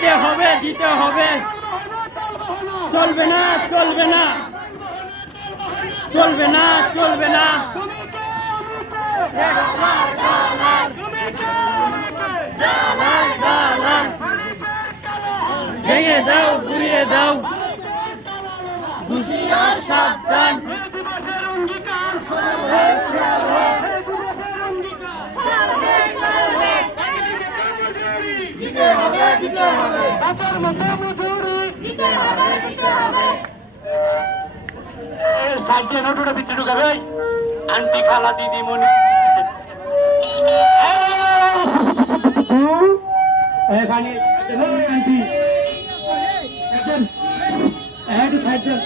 দিতে হবে দিতে হবে চলবে না চলবে না চলবে না চলবে না ভেঙে দাও ঘুরিয়ে দাও হুঁশিয়ার সাবধান দিতে হবে দিতে হবে সাইডে নোটটা ভিতরে ঢুকাবে আন্টি খালা দিদিমণি এখানে আন্টি একটু সাইড দেন